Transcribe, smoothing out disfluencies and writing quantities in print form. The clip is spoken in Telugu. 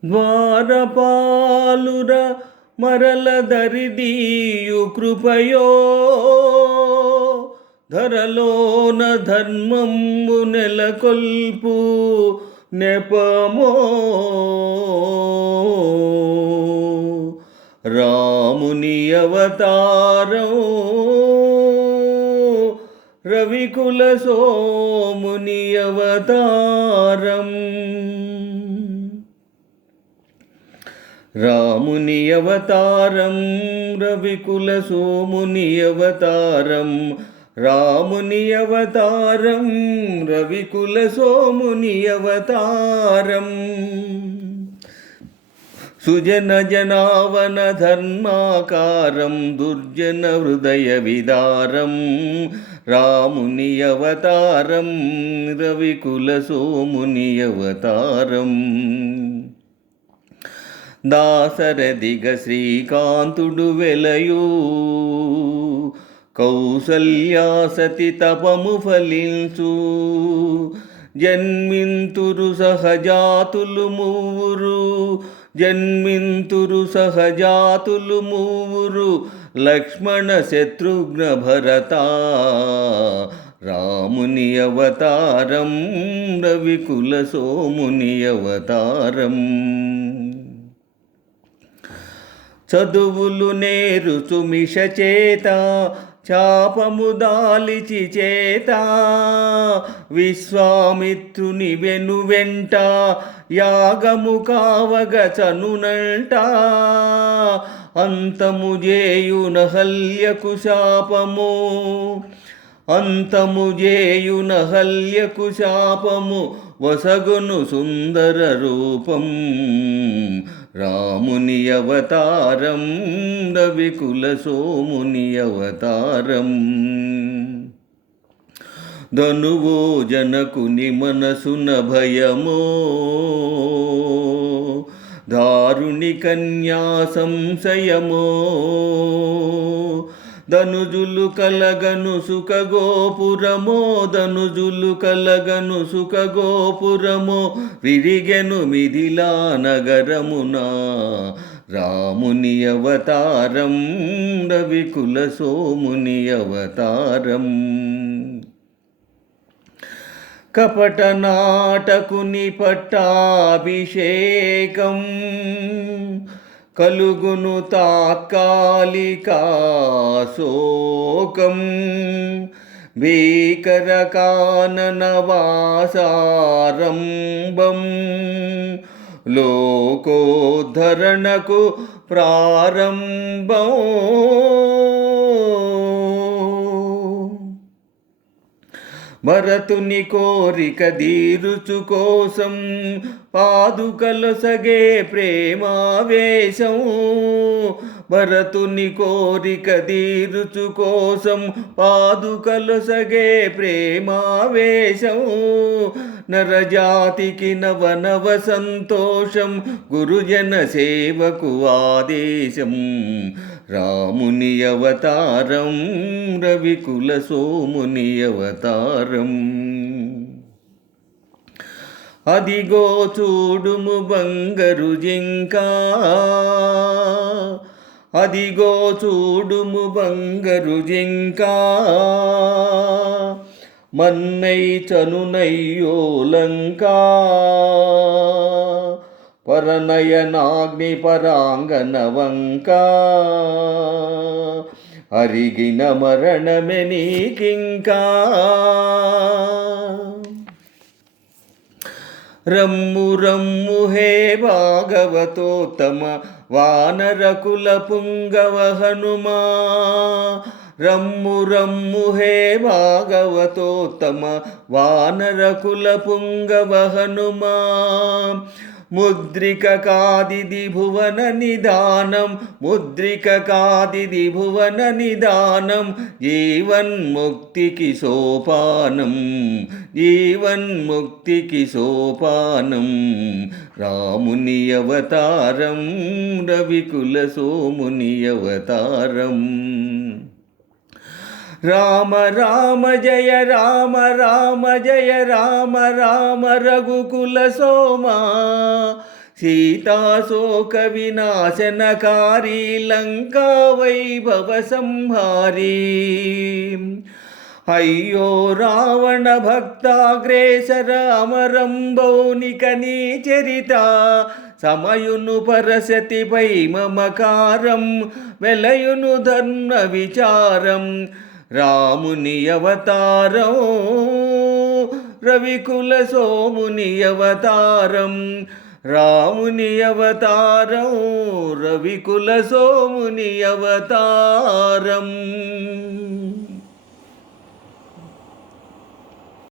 ద్వారపాలుర మరల దరిదీయు కృపయో ధరలోన ధర్మంబు నెలకొల్పు నెపమో రాముని అవతారం రవికుల సోముని అవతారం రాముని అవతారం రవికుల సోముని అవతారం రాముని అవతారం రవికుల సోముని అవతారం సుజన జనావన ధర్మాకారం దుర్జన హృదయ విదారం రాముని అవతారం రవికుల సోముని అవతారం దాసరథిగ శ్రీకాంతుడు వెలయు కౌసల్యాసతి తపము ఫలించు జన్మింతురు సహజాతులు మూవురు జన్మింతురు సహజాతులు మూవురు లక్ష్మణ శత్రుఘ్న భరత రాముని అవతారం రవికుల సోముని అవతారం చదువులు నేరుచు మిష చేత చాపము దాలిచి చేత విశ్వామిత్రుని వెనువెంట యాగము కావగ చనునంట అంతము జేయున హల్యకు శాపము అంతము జేయున హల్యకు శాపము వసగును సుందర రూపం రాముని అవతారం రవికుల సోముని అవతారం ధనువో జనకుని మనసున భయమో దారుణి కన్యా సంశయమో ధనుజులు కలగను సుఖ గోపురమో ధనుజులు కలగను సుఖ గోపురమో విరిగెను మిథిలా నగరమున రాముని అవతారం రవికుల సోముని అవతారం కపట నాటకుని పట్టాభిషేకం కలుగును తాత్కాలికాశోకం భీకర కాననవాసారంభం లోకోద్ధరణకు ప్రారంభం భరతుని కోరిక దీరుచు కోసం పాదుకలొసగే ప్రేమావేశం భరతుని కోరిక దీరుచు కోసం పాదుకలొసగే ప్రేమావేశం నరజాతికి నవ సంతోషం గురుజన సేవకు ఆదేశం రాముని అవతారం రవికుల సోముని అవతారం అదిగో చూడుము బంగరు జింక అదిగో చూడుము బంగరు జింక మన్నై చనునయ్యో లంకా పరనయనాగ్ని పరాంగన వంక అరిగిన మరణమె నీకింకా రమ్ము రమ్ము హే భాగవతోత్తమ వానరకుల పుంగవ హనుమా రమ్ము రమ్ము హే భాగవతోత్తమ వానరకుల పుంగవ హనుమా ముద్రిక కాదిది భువన నిదానం ముద్రిక కాదిది భువన నిదానం జీవన్ముక్తికి సోపానం జీవన్ముక్తికి సోపానం రాముని అవతారం రవికుల సోముని అవతారం రామ రామ జయ రామ రామ జయ రామ రామ రఘుకుల సోమ సీతాశోక వినాశనకారి లంకా వైభవ సంహారీ అయ్యో రావణ భక్తాగ్రేసర అమరంబౌనిక నీ చరిత సమయును పరసతిపై మమకారం వెలయును ధర్మ విచారం రాముని అవతారం రవికుల సోముని అవతారం రాముని అవతారం రవికుల సోముని అవతారం.